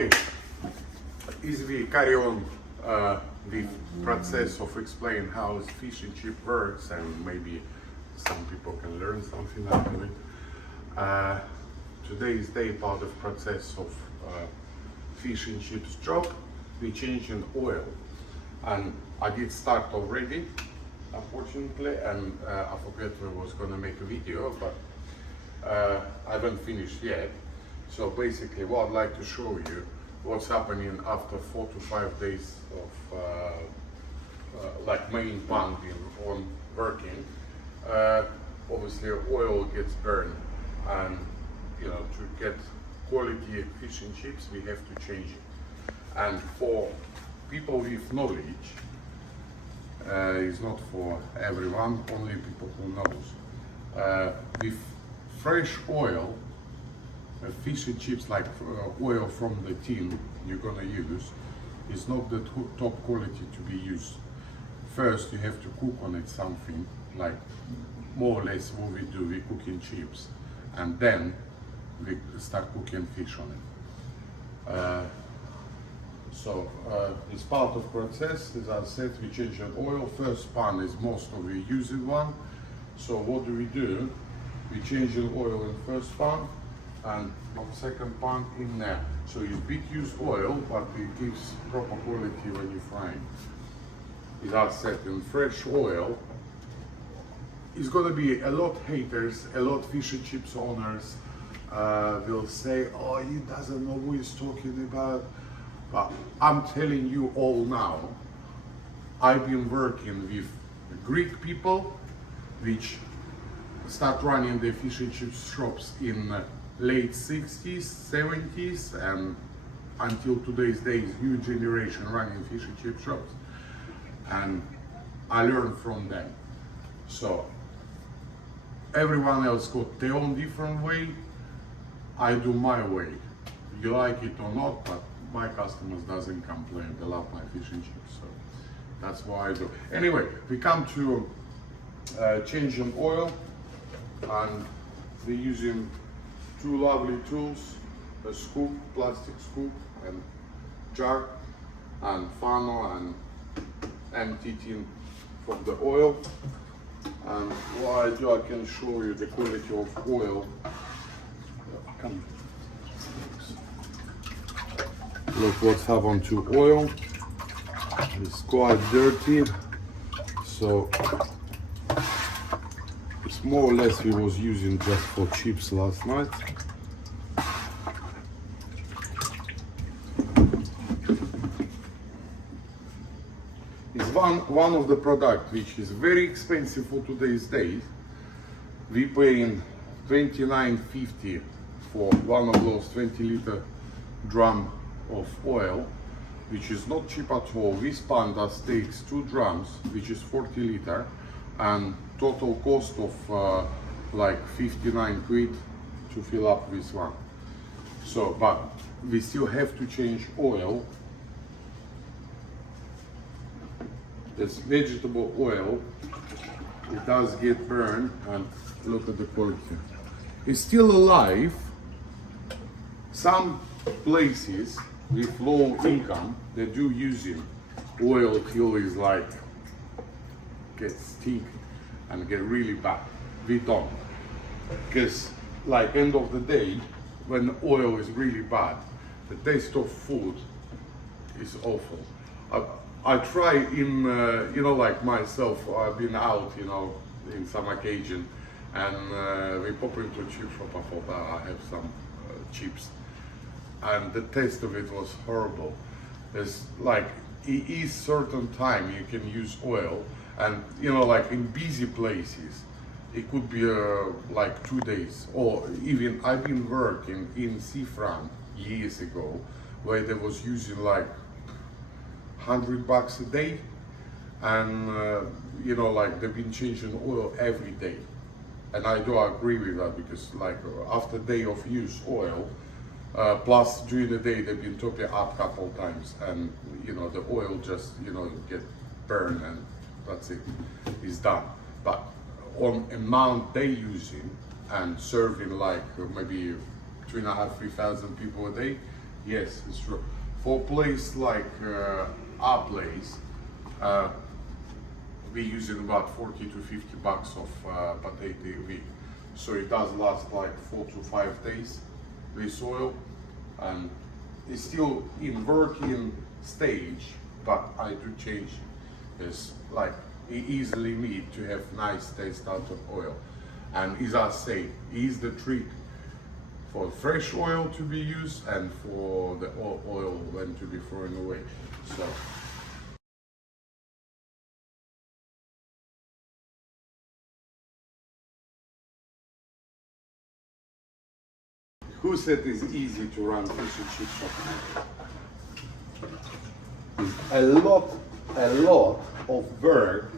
Okay, as we carry on the process of explaining how this fish and chip works, and maybe some people can learn something out of it. Today's day part of process of fish and chips job, we changing oil, and I did start already, unfortunately, and I forgot I was gonna make a video, but I haven't finished yet. So basically what I'd like to show you what's happening after 4 to 5 days of like main pumping on working. Obviously oil gets burned, and you know, to get quality fish and chips we have to change it. And for people with knowledge, it's not for everyone, only people who knows. With fresh oil, fish and chips, like oil from the tin you're gonna use, is not the top quality to be used. First you have to cook on it something, like more or less what we do, we cook in chips, and then we start cooking fish on it. It's part of process. As I said, we change the oil. First pan is most of the used one. So what do? We change the oil in first pan, and on second pan in there. So it's bit used oil, but it gives proper quality when you fry it. As I said, in fresh oil, it's gonna be a lot haters, a lot fish and chips owners will say, oh, he doesn't know what he's talking about. But I'm telling you all now, I've been working with Greek people, which start running the fish and chips shops in late 60s, 70s, and until today's days, new generation running fish and chip shops. And I learned from them. So everyone else got their own different way. I do my way. You like it or not, but my customers doesn't complain. They love my fish and chips, so that's what I do. Anyway, we come to changing oil, and we're using two lovely tools: a scoop, plastic scoop, and jar, and funnel, and empty tin from the oil. And what I do, I can show you the quality of oil. Come. Look what's happened to oil. It's quite dirty, so it's more or less we was using just for chips last night. It's one of the product which is very expensive for today's days. We paying $29.50 for one of those 20-liter drum of oil, which is not cheap at all. This panda takes 2 drums, which is 40 liter, and total cost of like 59 quid to fill up this one. So, but we still have to change oil. This vegetable oil, it does get burned, and look at the quality. It's still alive. Some places with low income, they do using oil till is like get stink and get really bad. We don't, because like end of the day, when oil is really bad, the taste of food is awful. I try in you know, like myself, I've been out, you know, in some occasion, and we pop into a chip shop. I thought I have some chips, and the taste of it was horrible. It's like, it is certain time you can use oil, and you know, like in busy places it could be like 2 days, or even I've been working in seafront years ago where they was using like $100 a day, and you know, like they've been changing oil every day. And I do agree with that, because like after day of use oil, plus during the day they've been topping up a couple times, and you know, the oil just, you know, get burned, and that's it, it's done. But on amount they using and serving like maybe 2,500-3,000 people a day, Yes, it's true. For a place like our place, we using about 40 to 50 bucks of potato a week. So it does last like 4 to 5 days, this oil, and it's still in working stage, but I do change it. It's like it easily need to have nice taste out of oil. And as I say, is the trick for fresh oil to be used and for the oil when to be thrown away. So. Who said it's easy to run fish and chip shop? A lot of work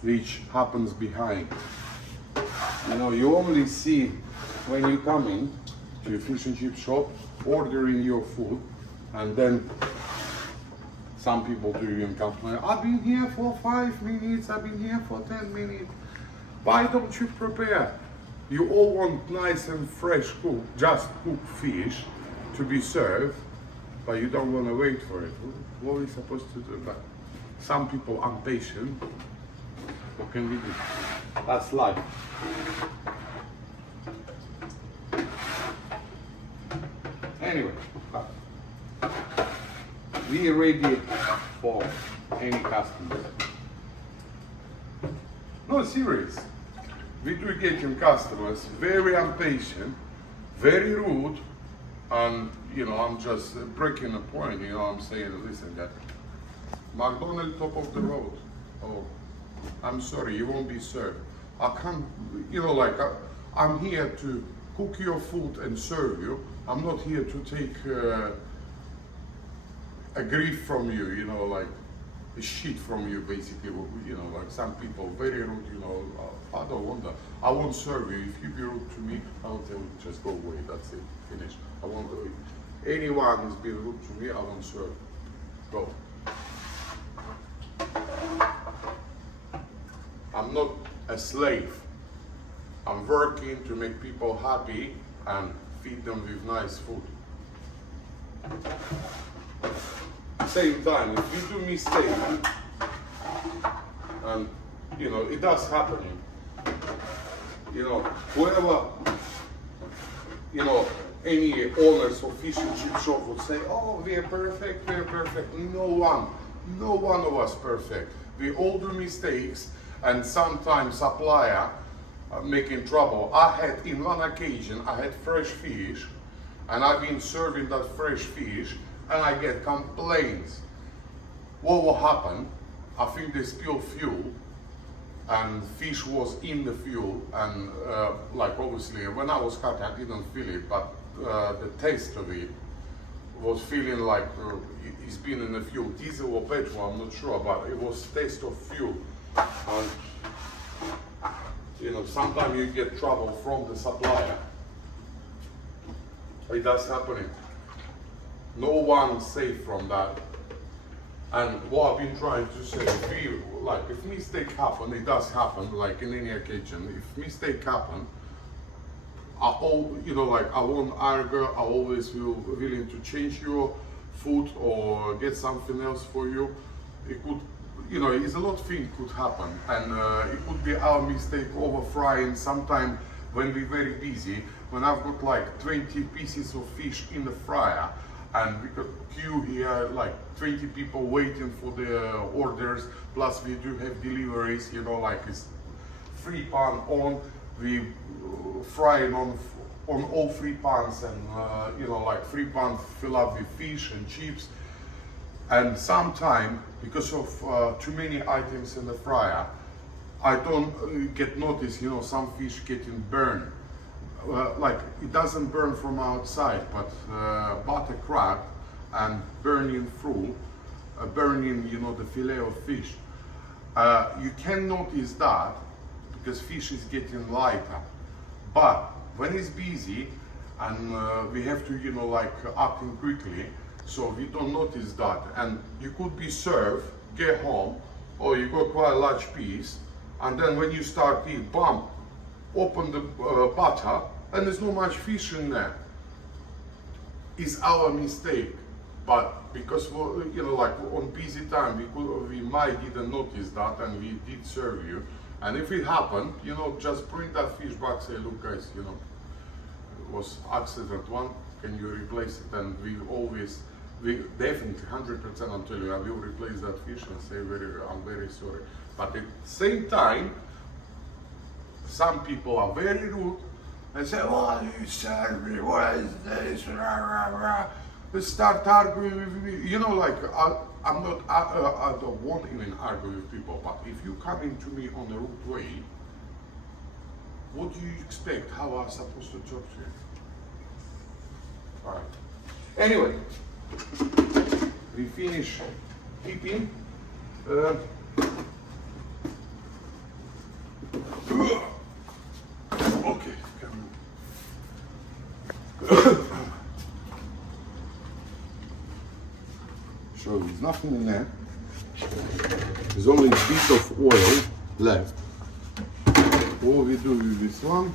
which happens behind. You know, you only see when you come in to a fish and chip shop, ordering your food, and then some people do even complain, I've been here for 5 minutes, I've been here for 10 minutes. Why don't you prepare? You all want nice and fresh just cooked fish to be served, but you don't want to wait for it. What are we supposed to do? But some people are impatient. What can we do? That's life. Anyway, we are ready for any customers. No, serious. We do get some customers very impatient, very rude, and you know, I'm just breaking a point, you know, I'm saying, listen, that McDonald's top of the road. Oh, I'm sorry, you won't be served. I can't, you know, like, I'm here to cook your food and serve you. I'm not here to take a grief from you, you know, like, a shit from you, basically, you know, like some people, very rude, you know, I don't want that. I won't serve you. If you be rude to me, I'll tell you, just go away, that's it, finish. I won't, anyone who's been rude to me, I won't serve. Go. I'm not a slave. I'm working to make people happy and feed them with nice food. Same time, if you do mistake, and you know, it does happen, you know, whoever, you know, any owners of fish and chip shop would say, oh, we are perfect, we are perfect. No one of us perfect. We all do mistakes, and sometimes supplier making trouble. I had, in one occasion, I had fresh fish, and I've been serving that fresh fish, and I get complaints. What will happen? I think they spilled fuel, and fish was in the fuel, and like obviously when I was cutting, I didn't feel it, but the taste of it was feeling like it's been in the fuel, diesel or petrol, I'm not sure, but it was taste of fuel. And you know, sometimes you get trouble from the supplier. It does happen. No one's safe from that. And what I've been trying to say, if mistake happen, it does happen, like in any occasion. If mistake happen, I won't argue. I always will willing to change your food or get something else for you. It could, you know, it's a lot of things could happen, and it could be our mistake over frying. Sometime when we're very busy, when I've got like 20 pieces of fish in the fryer, and we could queue here like 20 people waiting for the orders, plus we do have deliveries, you know, like it's 3 pan on, we fry it on all 3 pans, and you know, like 3 pans fill up with fish and chips. And sometime, because of too many items in the fryer, I don't get notice, you know, some fish getting burned. Like it doesn't burn from outside, but butter crack and burning through, burning, you know, the fillet of fish. You can notice that because fish is getting lighter. But when it's busy and we have to, you know, like acting quickly, so we don't notice that. And you could be served, get home, or you got quite a large piece, and then when you start eat, bump, open the butter, and there's not much fish in there. it's our mistake. But because you know, like on busy time, we might didn't notice that, and we did serve you. And if it happened, you know, just bring that fish back. Say, look, guys, you know, it was accident one. Can you replace it? And we definitely 100%. I'm telling you, I will replace that fish and say, I'm very sorry. But at the same time, some people are very rude and say, "Oh, you serve me. What is this?" Rah, rah, rah. They start arguing with me. You know, like I'm not. I don't want even argue with people. But if you come into me on the rude way, what do you expect? How am I supposed to talk to you? All right. Anyway, we finish keeping. Okay. So there's nothing in there. There's only a bit of oil left. All we do with this one,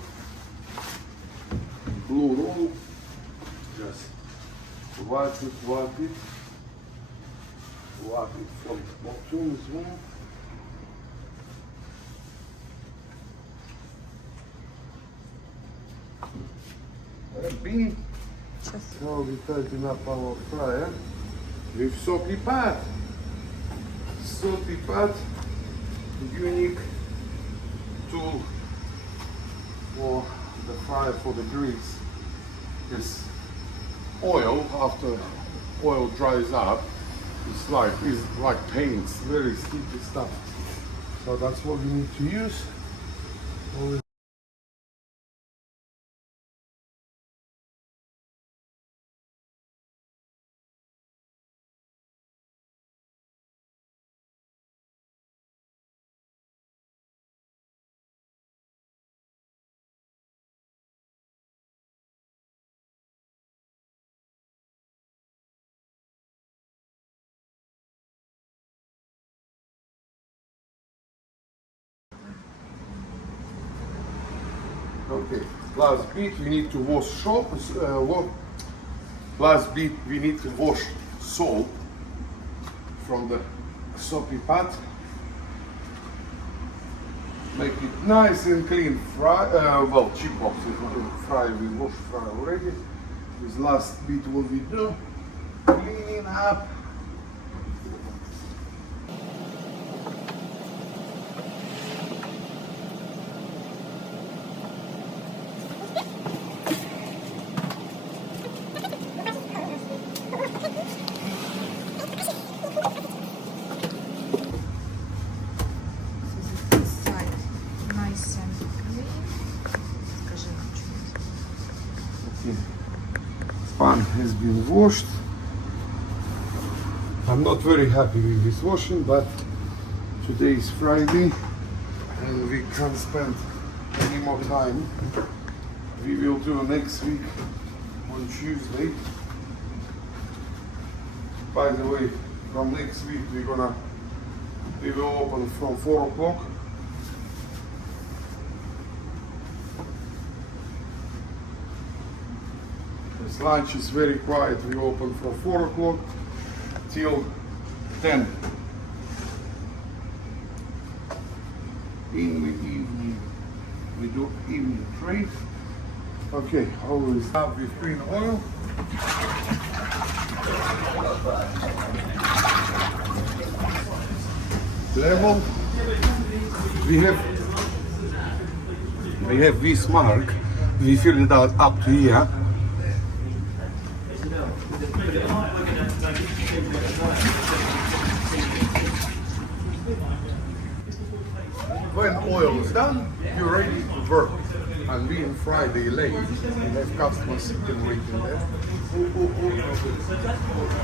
blue roll, just wipe it from the bottom as well. Bean. So we tighten up our fryer with soapy pad. Soapy pad, unique tool for the fryer, for the grease. This oil, after oil dries up, it's like paint, it's very sticky stuff. So that's what we need to use. Okay, last bit we need to wash soap. Last bit we need to wash salt from the soapy pad. Make it nice and clean. Fry, well, chip box is fry. We wash fry already. This last bit what we do, cleaning up. Pan has been washed. I'm not very happy with this washing, but today is Friday and we can't spend any more time. We will do next week on Tuesday. By the way, from next week we will open from 4 o'clock. This lunch is very quiet. We open from 4 o'clock till 10. In the evening, we do evening trade. Okay, always start with green oil. Level. We have this mark. We fill it out up to here. When oil is done, you're ready to work. And being Friday late, we have customers sitting waiting there.